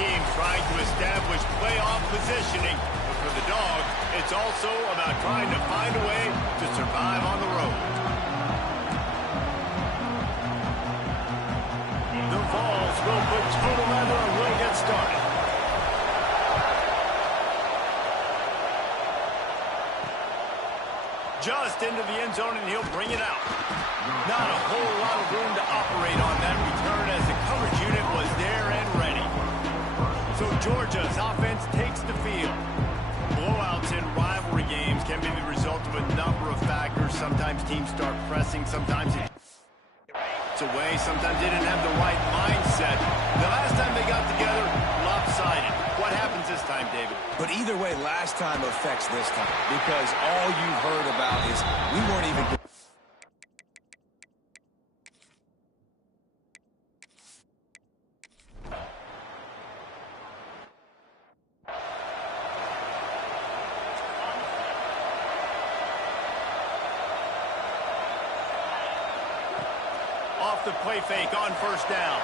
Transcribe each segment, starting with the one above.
teams trying to establish playoff positioning. But for the Dogs, it's also about trying to find a way to survive on the road. The Vols will put total leather and will get started. Just into the end zone, and he'll bring it out. Not a whole lot of room to operate on that return as the coverage unit was there and ready. So Georgia's offense takes the field. Blowouts in rivalry games can be the result of a number of factors. Sometimes teams start pressing, sometimes it's away, sometimes they didn't have the right mindset. The last time they got together, lopsided. What happens this time, David? But either way, last time affects this time, because all you've heard about is we weren't even... Off the play fake on first down.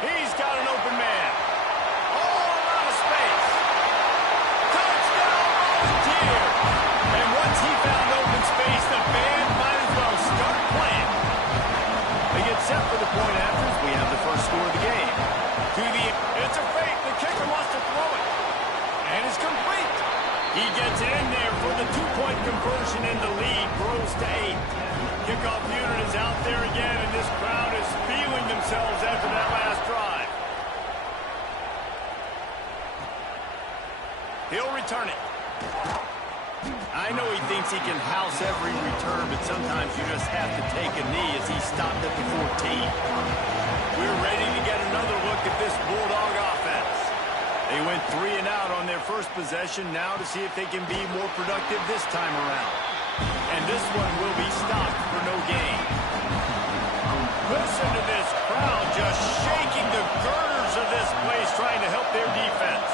He's got an open man. All out of space. Touchdown, Volunteer. And once he found open space, the band might as well start playing. They get set for the point after. We have the first score of the game. It's a fake. The kicker wants to throw it. And it's complete. He gets it in there for the two-point conversion, and the lead grows to 8. Kickoff unit is out there again, and this crowd is feeling themselves after that last drive. He'll return it. I know he thinks he can house every return, but sometimes you just have to take a knee as he stopped at the 14. We're ready to get another look at this Bulldog offense. They went 3 and out on their first possession, now to see if they can be more productive this time around. And this one will be stopped for no gain. Listen to this crowd just shaking the girders of this place, trying to help their defense.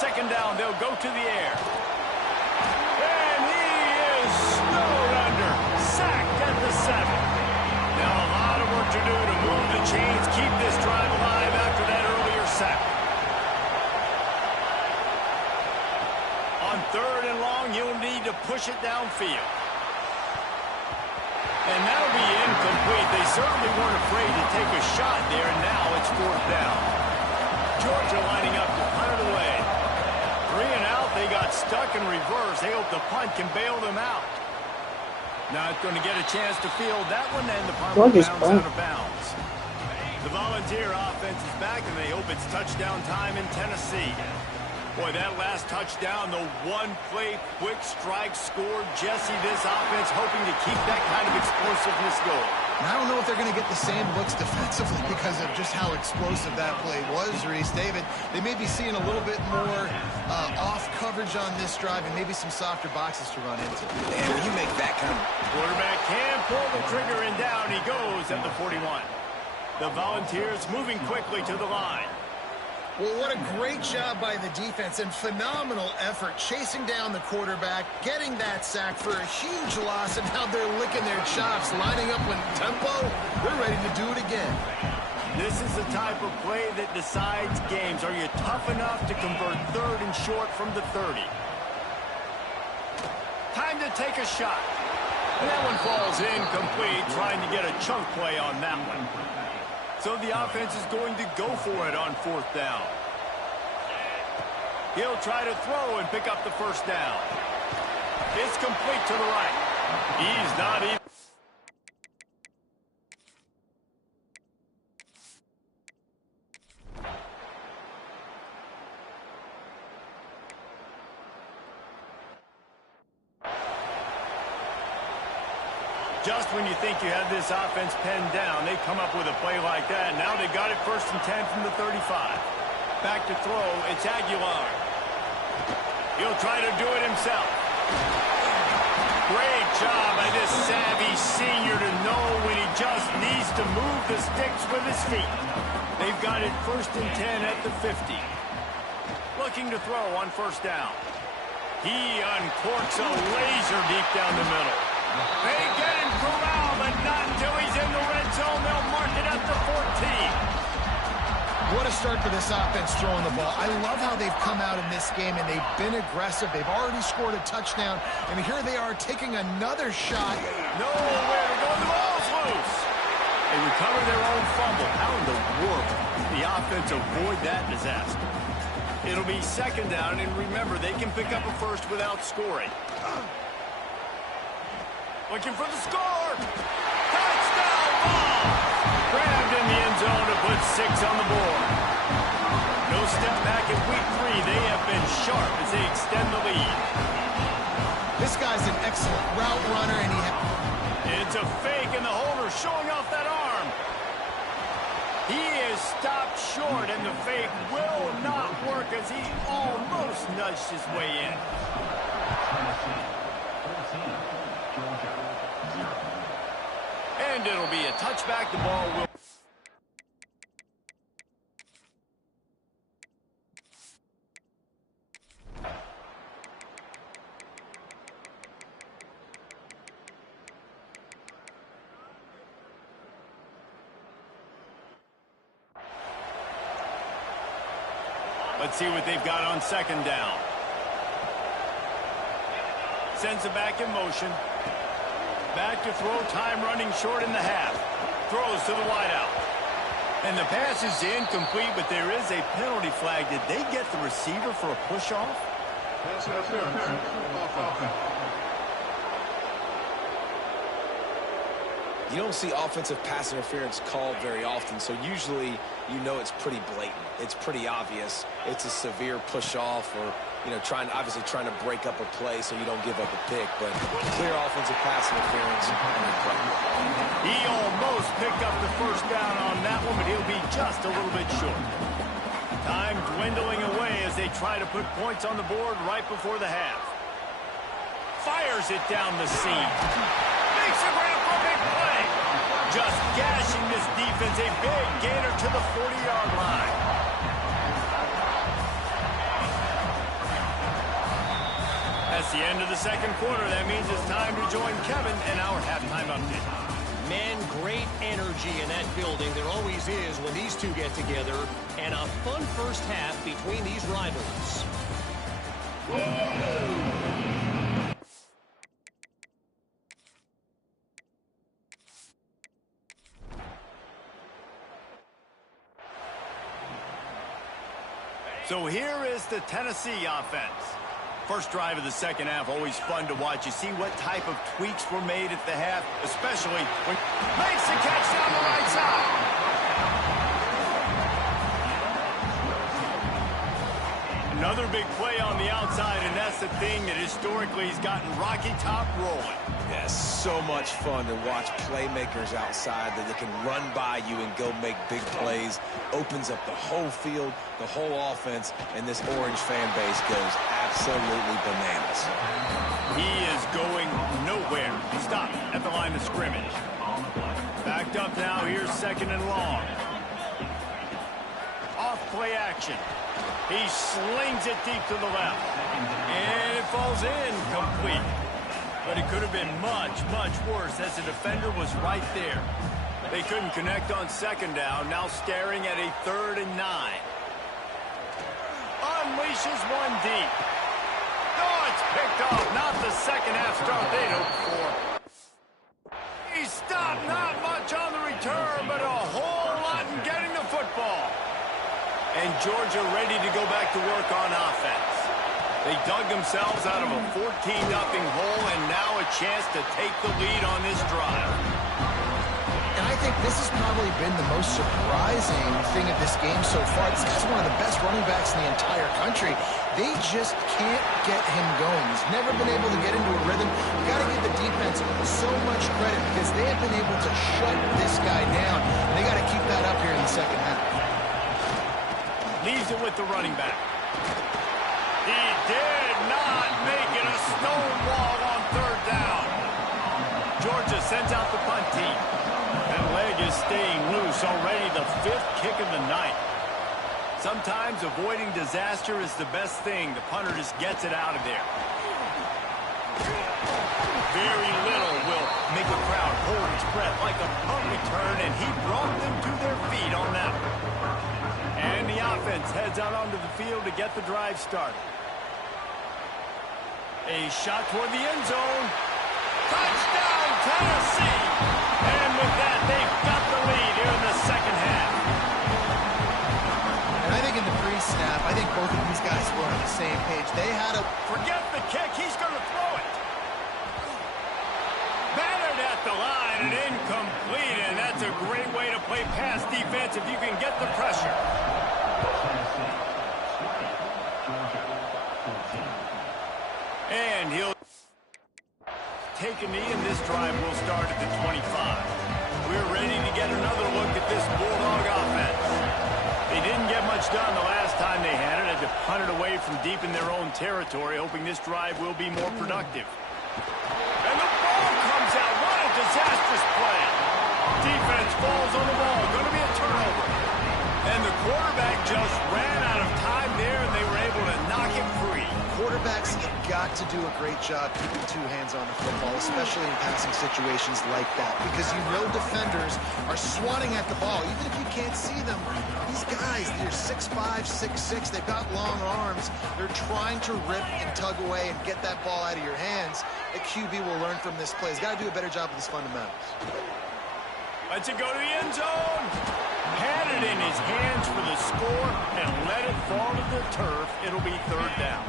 Second down, they'll go to the air. And he is snowed under. Sacked at the 7. Now a lot of work to do to move the chains, keep this drive alive after that earlier sack. On 3rd and long, he'll need to push it downfield. And that'll be incomplete. They certainly weren't afraid to take a shot there, and now it's 4th down. Georgia lining up to punt it away. 3 and out, they got stuck in reverse. They hope the punt can bail them out. Not going to get a chance to field that one, and the punt will bounce out of bounds. The Volunteer offense is back, and they hope it's touchdown time in Tennessee. Boy, that last touchdown, the one-play quick strike scored. Jesse, this offense hoping to keep that kind of explosiveness going. And I don't know if they're going to get the same looks defensively because of just how explosive that play was, Reese. David, they may be seeing a little bit more off coverage on this drive and maybe some softer boxes to run into. And when you make that kind of... Quarterback can pull the trigger, and down he goes at the 41. The Volunteers moving quickly to the line. Well, what a great job by the defense and phenomenal effort chasing down the quarterback, getting that sack for a huge loss, and now they're licking their chops, lining up with tempo. They're ready to do it again. This is the type of play that decides games. Are you tough enough to convert 3rd and short from the 30? Time to take a shot. And that one falls incomplete, trying to get a chunk play on that one. So the offense is going to go for it on 4th down. He'll try to throw and pick up the first down. It's complete to the right. He's not even... Just when you think you have this offense penned down, they come up with a play like that. Now they got it 1st and 10 from the 35. Back to throw, it's Aguilar. He'll try to do it himself. Great job by this savvy senior to know when he just needs to move the sticks with his feet. They've got it 1st and 10 at the 50. Looking to throw on 1st down. He uncorks a laser deep down the middle. They get him corralled, but not until he's in the red zone. They'll mark it at the 14. What a start for this offense throwing the ball. I love how they've come out in this game, and they've been aggressive. They've already scored a touchdown, and here they are taking another shot. Nowhere to go. The ball's loose. They recover their own fumble. How in the world did the offense avoid that disaster? It'll be second down, and remember, they can pick up a first without scoring. Looking for the score. Touchdown ball. Grabbed in the end zone to put 6 on the board. No step back in week 3. They have been sharp as they extend the lead. This guy's an excellent route runner, and It's a fake, and the holder showing off that arm. He is stopped short, and the fake will not work as he almost nudged his way in. And it'll be a touchback. The ball will... Let's see what they've got on second down. Sends it back in motion. Back to throw, time running short in the half. Throws to the wideout. And the pass is incomplete, but there is a penalty flag. Did they get the receiver for a push-off? Pass interference. Offense. You don't see offensive pass interference called very often, so usually you know it's pretty blatant. It's pretty obvious. It's a severe push-off or, you know, obviously trying to break up a play so you don't give up a pick, but clear offensive pass interference on that play. He almost picked up the first down on that one, but he'll be just a little bit short. Time dwindling away as they try to put points on the board right before the half. Fires it down the seam. Makes a grab for a big play. Just gashing this defense. A big gainer to the 40-yard line. That's the end of the second quarter. That means it's time to join Kevin in our halftime update. Man, great energy in that building. There always is when these two get together. And a fun first half between these rivals. So here is the Tennessee offense. First drive of the second half, always fun to watch. You see what type of tweaks were made at the half, especially when makes the catch down the right side. Another big play on the outside, and that's the thing that historically has gotten Rocky Top rolling. Yeah, so much fun to watch playmakers outside that they can run by you and go make big plays. Opens up the whole field, the whole offense, and this Orange fan base goes absolutely bananas. He is going nowhere. Stop at the line of scrimmage. Backed up now. Here's second and long. Off play action. He slings it deep to the left. And it falls in complete. But it could have been much, much worse as the defender was right there. They couldn't connect on second down. Now staring at a 3rd and 9. Unleashes one deep. Oh, it's picked off. Not the second half start they'd hoped for. He stopped. Not much on the return, but a whole lot in getting the football. And Georgia ready to go back to work on offense. They dug themselves out of a 14-0 hole, and now a chance to take the lead on this drive. And I think this has probably been the most surprising thing of this game so far. This guy's one of the best running backs in the entire country. They just can't get him going. He's never been able to get into a rhythm. You got to give the defense so much credit because they have been able to shut this guy down. And they got to keep that up here in the second half. Leaves it with the running back. He did not make it a stonewall on 3rd down. Georgia sends out the punt team. That leg is staying loose. Already the 5th kick of the night. Sometimes avoiding disaster is the best thing. The punter just gets it out of there. Very little will make a crowd hold its breath like a punt return, and he brought them to their feet on that one. And the offense heads out onto the field to get the drive started. A shot toward the end zone. Touchdown, Tennessee! And with that, they've got the lead here in the second half. And I think in the pre-snap, I think both of these guys were on the same page. They had a... Forget the kick. He's going to throw it. Battered at the line and incomplete. And that's a great way to play pass defense if you can get the pressure. And he'll take a knee, and this drive will start at the 25. We're ready to get another look at this Bulldog offense. They didn't get much done the last time they had it. Had to punt it away from deep in their own territory, hoping this drive will be more productive. And the ball comes out. What a disastrous play. Defense falls on the ball. Going to be a turnover. And the quarterback just ran out of time there, and they were able to knock it free. Quarterbacks have got to do a great job keeping two hands on the football, especially in passing situations like that, because you know defenders are swatting at the ball. Even if you can't see them, these guys, they're 6'5", 6'6", they've got long arms. They're trying to rip and tug away and get that ball out of your hands. A QB will learn from this play. He's got to do a better job with his fundamentals. Lets it go to the end zone. Had it in his hands for the score and let it fall to the turf. It'll be third down.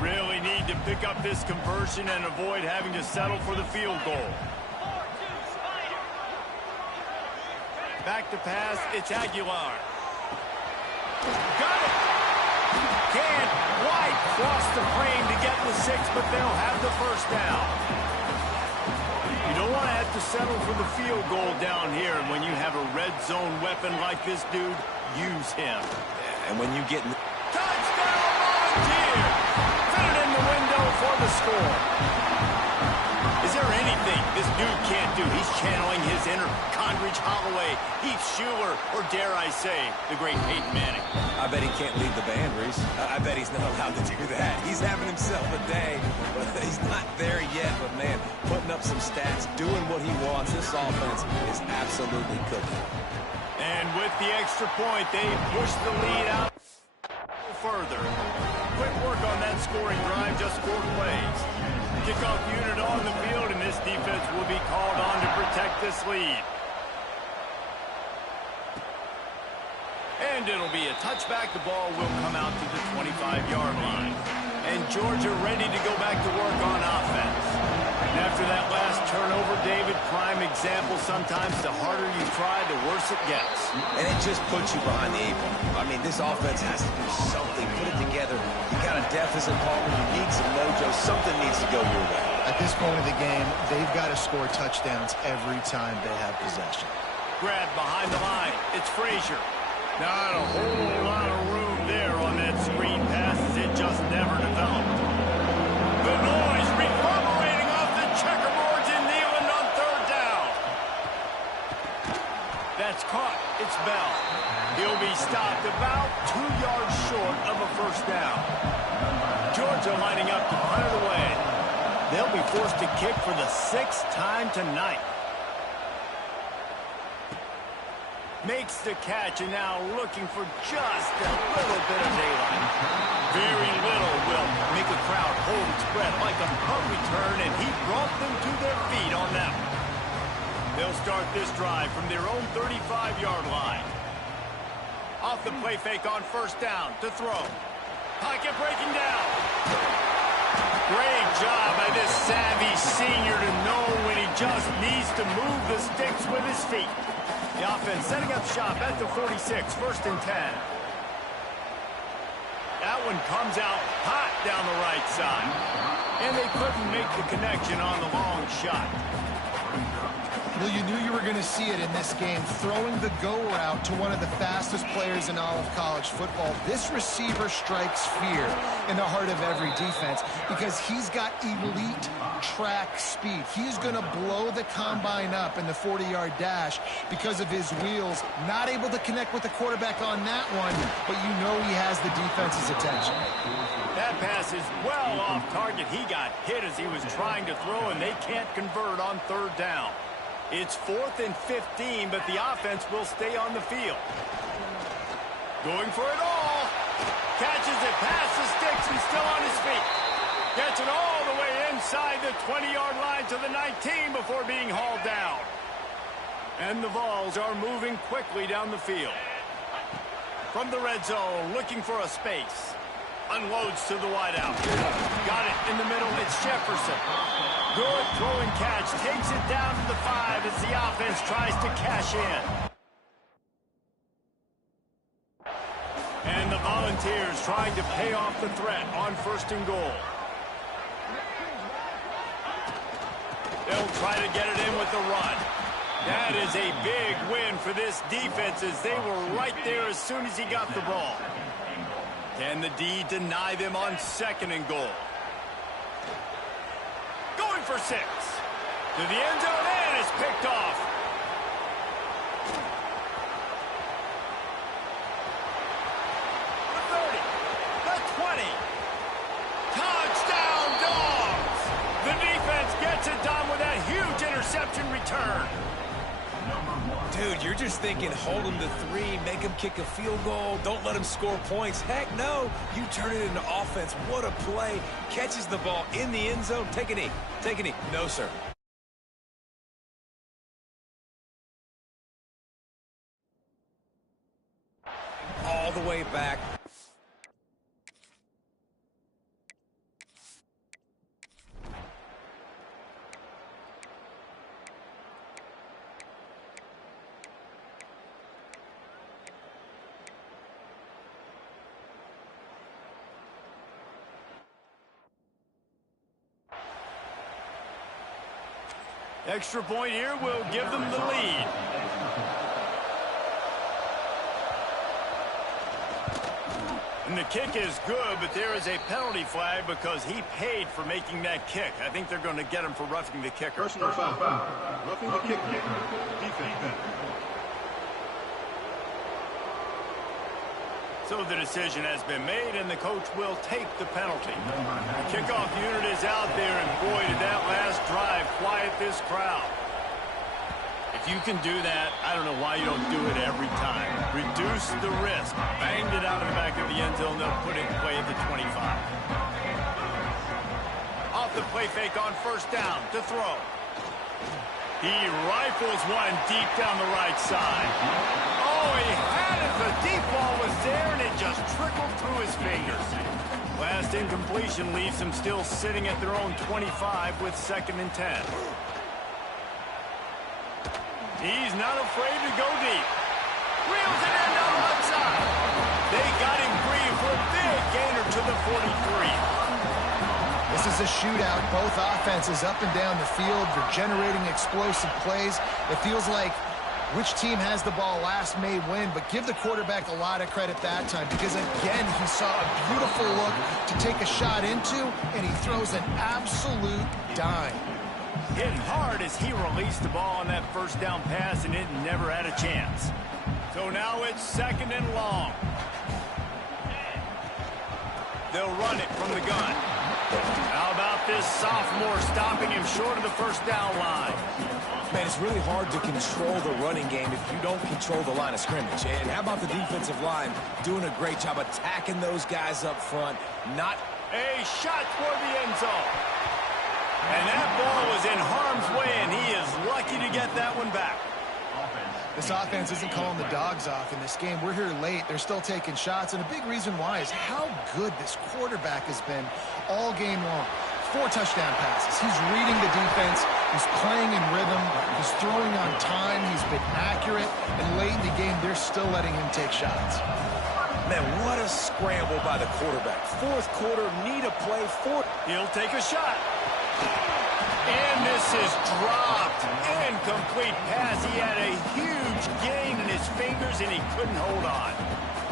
Really need to pick up this conversion and avoid having to settle for the field goal. Back to pass. It's Aguilar. Got it. Can't quite cross the frame to get the 6, but they'll have the first down. You don't want to have to settle for the field goal down here. And when you have a red zone weapon like this dude, use him. And when you get... Touchdown, Volunteer! Fit it in the window for the score. Is there anything this dude can't do? He's channeling his inner Condridge Holloway, Heath Schuler, or dare I say, the great Peyton Manning. I bet he can't leave the band, Reese. I bet he's not allowed to do that. He's having himself a day, but he's not there yet. But, man, putting up some stats, doing what he wants, this offense is absolutely cooking. And with the extra point, they push the lead out further. Quick work on that scoring drive, just 4 plays. Kickoff unit on the field, and this defense will be called on to protect this lead. And it'll be a touchback. The ball will come out to the 25-yard line. And Georgia ready to go back to work on offense. And after that last turnover, David, prime example, sometimes the harder you try, the worse it gets. And it just puts you behind the 8 ball. I mean, this offense has to do something, put it together. You got a deficit, Palmer, you need some mojo. Something needs to go your way. At this point of the game, they've got to score touchdowns every time they have possession. Grab behind the line. It's Frazier. Not a whole lot of room there on that screen pass, as it just never developed. The noise reverberating off the checkerboards in Neyland on third down. That's caught. It's Bell. He'll be stopped about 2 yards short of a first down. Georgia lining up to punt it away. They'll be forced to kick for the 6th time tonight. Makes the catch, and now looking for just a little bit of daylight. Very little will make a crowd hold its breath like a punt return, and he brought them to their feet on that one. They'll start this drive from their own 35-yard line. Off the play fake on first down to throw. Pocket breaking down. Great job by this savvy senior to know when he just needs to move the sticks with his feet. The offense setting up shop at the 46, 1st and 10. That one comes out hot down the right side. And they couldn't make the connection on the long shot. Well, you knew you were going to see it in this game, throwing the go route to one of the fastest players in all of college football. This receiver strikes fear in the heart of every defense because he's got elite track speed. He's going to blow the combine up in the 40-yard dash because of his wheels. Not able to connect with the quarterback on that one, but you know he has the defense's attention. That pass is well off target. He got hit as he was trying to throw, and they can't convert on third down. It's 4th and 15, but the offense will stay on the field. Going for it all. Catches it past the sticks and still on his feet. Gets it all the way inside the 20-yard line to the 19 before being hauled down. And the Vols are moving quickly down the field. From the red zone, looking for a space. Unloads to the wideout. Got it in the middle. It's Jefferson. Good throwing catch. Takes it down to the 5 as the offense tries to cash in. And the Volunteers trying to pay off the threat on 1st and goal. They'll try to get it in with the run. That is a big win for this defense as they were right there as soon as he got the ball. Can the D deny them on 2nd and goal? Going for 6. To the end zone and it's picked off. The 30. The 20. Touchdown, Dogs! The defense gets it done with that huge interception return. Dude, you're just thinking hold them to 3, make them kick a field goal, don't let them score points. Heck no, you turn it into offense. What a play. Catches the ball in the end zone. Take a knee. Take a knee. No, sir. All the way back. Extra point here will give them the lead. And the kick is good, but there is a penalty flag because he paid for making that kick. I think they're going to get him for roughing the kicker. Personal foul. Roughing the kicker. Defense. So the decision has been made, and the coach will take the penalty. The kickoff unit is out there, and boy, did that last drive quiet this crowd. If you can do that, I don't know why you don't do it every time. Reduce the risk. Banged it out of the back of the end zone. They'll put it in play at the 25. Off the play fake on 1st down to throw. He rifles one deep down the right side. Oh, he had it. The deep ball was there, and it just trickled through his fingers. Last incompletion leaves them still sitting at their own 25 with 2nd and 10. He's not afraid to go deep. Reels it in down the left side. They got him free for a big gainer to the 43. This is a shootout. Both offenses up and down the field. They're generating explosive plays. It feels like which team has the ball last may win, but give the quarterback a lot of credit that time because, again, he saw a beautiful look to take a shot into, and he throws an absolute dime. Hit hard as he released the ball on that 1st down pass, and it never had a chance. So now it's 2nd and long. They'll run it from the gun. How about this sophomore stopping him short of the 1st down line? Man, it's really hard to control the running game if you don't control the line of scrimmage. And how about the defensive line doing a great job attacking those guys up front? Not a shot toward the end zone. And that ball was in harm's way, and he is lucky to get that one back. This offense isn't calling the dogs off in this game. We're here late. They're still taking shots, and a big reason why is how good this quarterback has been all game long. 4 touchdown passes. He's reading the defense. He's playing in rhythm. He's throwing on time. He's been accurate. And late in the game, they're still letting him take shots. Man, what a scramble by the quarterback. 4th quarter, need a play. He'll take a shot. And this is dropped. Incomplete pass. He had a huge gain in his fingers, and he couldn't hold on.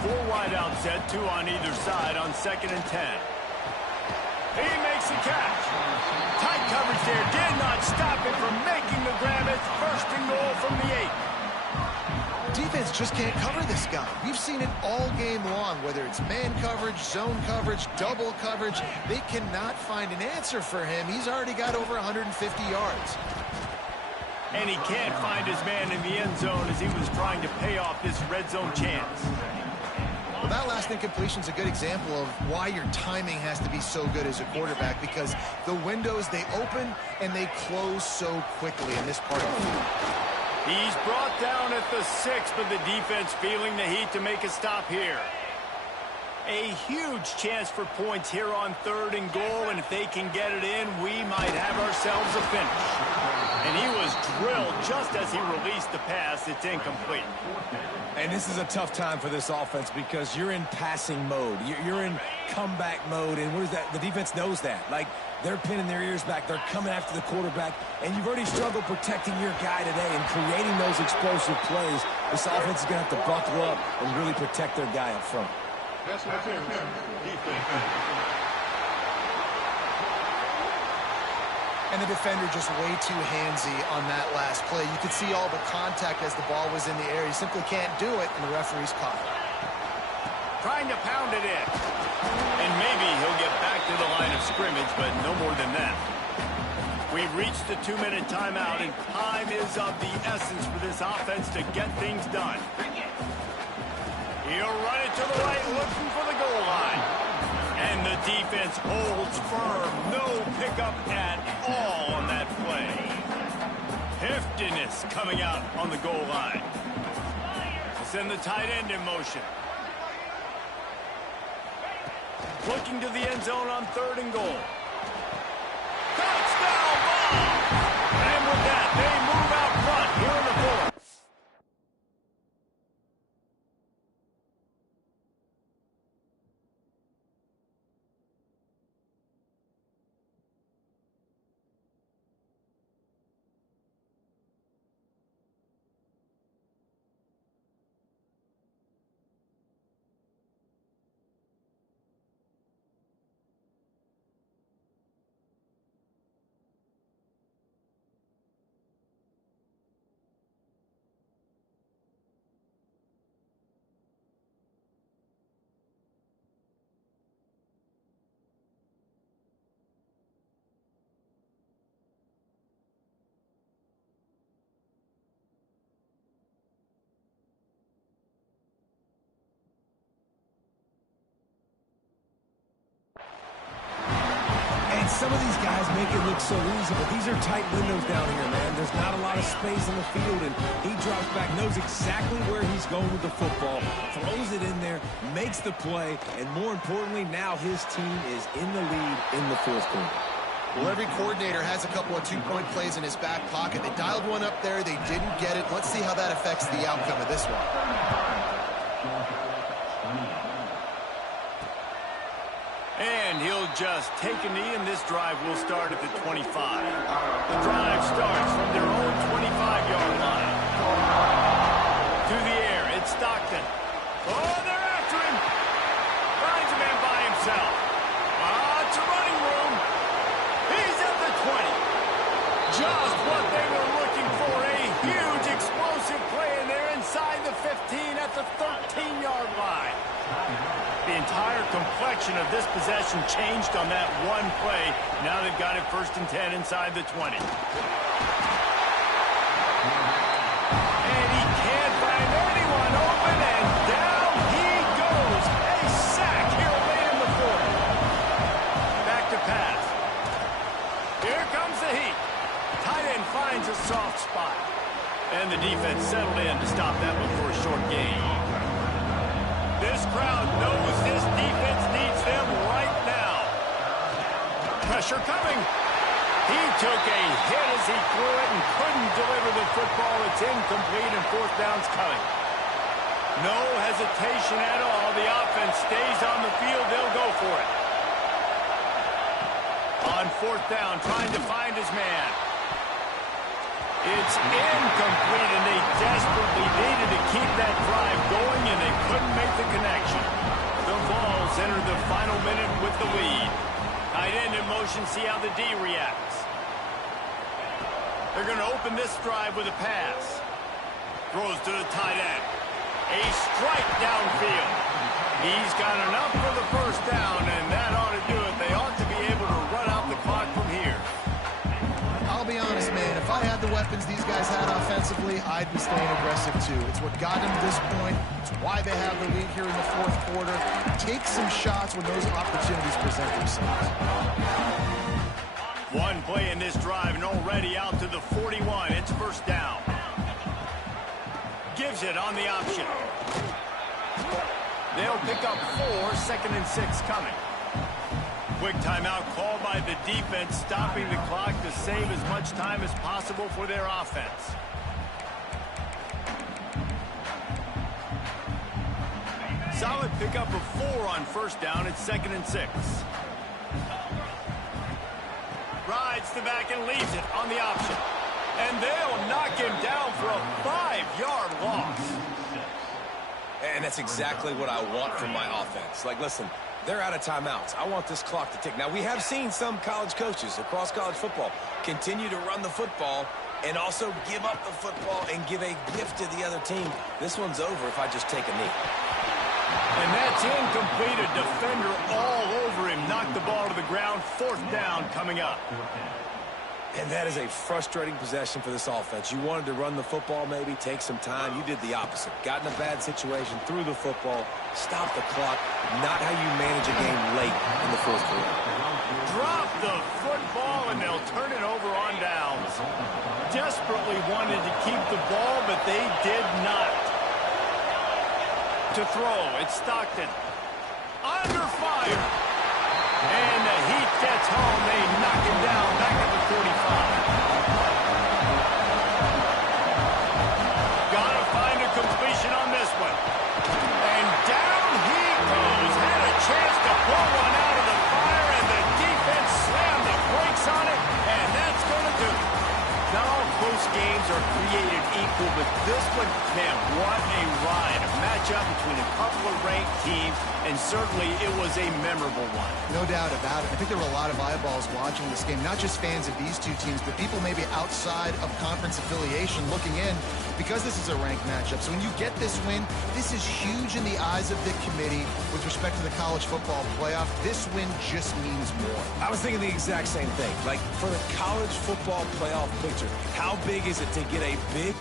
4 wideout set, 2 on either side on 2nd and 10. He makes the catch. Tight coverage there did not stop him from making the grab. It's 1st and goal from the 8. Defense just can't cover this guy. We've seen it all game long, whether it's man coverage, zone coverage, double coverage. They cannot find an answer for him. He's already got over 150 yards. And he can't find his man in the end zone as he was trying to pay off this red zone chance. Well, that last incompletion is a good example of why your timing has to be so good as a quarterback, because the windows, they open and they close so quickly in this part of the field. He's brought down at the 6, but the defense feeling the heat to make a stop here. A huge chance for points here on 3rd and goal, and if they can get it in, we might have ourselves a finish. And he was drilled just as he released the pass. It's incomplete. And this is a tough time for this offense because you're in passing mode. You're in comeback mode, and what is that? The defense knows that. Like, they're pinning their ears back. They're coming after the quarterback, and you've already struggled protecting your guy today and creating those explosive plays. This offense is going to have to buckle up and really protect their guy up front. Pass interference. Defense. And the defender just way too handsy on that last play. You could see all the contact as the ball was in the air. He simply can't do it, and the referee's caught it. Trying to pound it in. And maybe he'll get back to the line of scrimmage, but no more than that. We've reached the 2-minute timeout, and time is of the essence for this offense to get things done. He'll run it to the right, looking for the goal line. And the defense holds firm. No pickup at all on that play. Heftiness coming out on the goal line. Send the tight end in motion. Looking to the end zone on 3rd and goal. Touchdown ball! And with that, they move out front here in the 4th. Some of these guys make it look so easy, but these are tight windows down here, man. There's not a lot of space on the field, and he drops back, knows exactly where he's going with the football, throws it in there, makes the play, and more importantly, now his team is in the lead in the 4th quarter. Well, every coordinator has a couple of 2-point plays in his back pocket. They dialed one up there. They didn't get it. Let's see how that affects the outcome of this one. And he'll just take a knee, and this drive will start at the 25. The drive starts from their own 25-yard line. To the air, it's Stockton. Oh, they're after him. Finds a man by himself. It's a running room. He's at the 20. Just what they were looking for. A huge explosive play, and they're inside the 15 at the 13-yard line. The entire complexion of this possession changed on that one play. Now they've got it 1st and 10 inside the 20. And he can't find anyone open, and down he goes. A sack here late in the 4th. Back to pass. Here comes the heat. Tight end finds a soft spot. And the defense settled in to stop that one for a short gain. This crowd knows this defense needs them right now. Pressure coming. He took a hit as he threw it and couldn't deliver the football. It's incomplete, and 4th down's coming. No hesitation at all. The offense stays on the field. They'll go for it. On 4th down, trying to find his man. It's incomplete, and they desperately needed to keep that drive going, and they couldn't make the connection. The Vols enter the final minute with the lead. Tight end in motion, see how the D reacts. They're going to open this drive with a pass. Throws to the tight end. A strike downfield. He's got enough for the 1st down, and that ought to do it. They ought to be able to run out the clock from here. I'll be honest, man. If I had the weapon weapons these guys had offensively, I'd be staying aggressive too. It's what got them to this point. It's why they have the lead here in the fourth quarter. Take some shots when those opportunities present themselves. One play in this drive and already out to the 41. It's first down. Gives it on the option. They'll pick up 4, 2nd and 6 coming. Quick timeout called by the defense, stopping the clock to save as much time as possible for their offense. Solid pickup of 4 on first down. It's 2nd and 6. Rides the back and leaves it on the option. And they'll knock him down for a 5-yard loss. And that's exactly what I want from my offense. Like, listen, they're out of timeouts. I want this clock to tick. Now, we have seen some college coaches across college football continue to run the football and also give up the football and give a gift to the other team. This one's over if I just take a knee. And that's incomplete. A defender all over him. Knocked the ball to the ground. 4th down coming up. And that is a frustrating possession for this offense. You wanted to run the football, maybe take some time. You did the opposite. Got in a bad situation, threw the football, stopped the clock. Not how you manage a game late in the fourth quarter. Drop the football, and they'll turn it over on downs. Desperately wanted to keep the ball, but they did not. To throw, it's Stockton. Under fire. And the Heat gets home. They knock him down back at the 45. Gotta find a completion on this one. And down he goes. Had a chance to pull one out of the fire, and the defense slammed the brakes on it, and that's going to do it. Not all close games are created equal, but this one, man, what a ride. A matchup between a couple of ranked teams, and certainly it was a memorable one. No doubt about it. I think there were a lot of eyeballs watching this game, not just fans of these two teams, but people maybe outside of conference affiliation looking in, because this is a ranked matchup. So when you get this win, this is huge in the eyes of the committee with respect to the college football playoff. This win just means more. I was thinking the exact same thing. Like, for the college football playoff picture, how big is it to get a big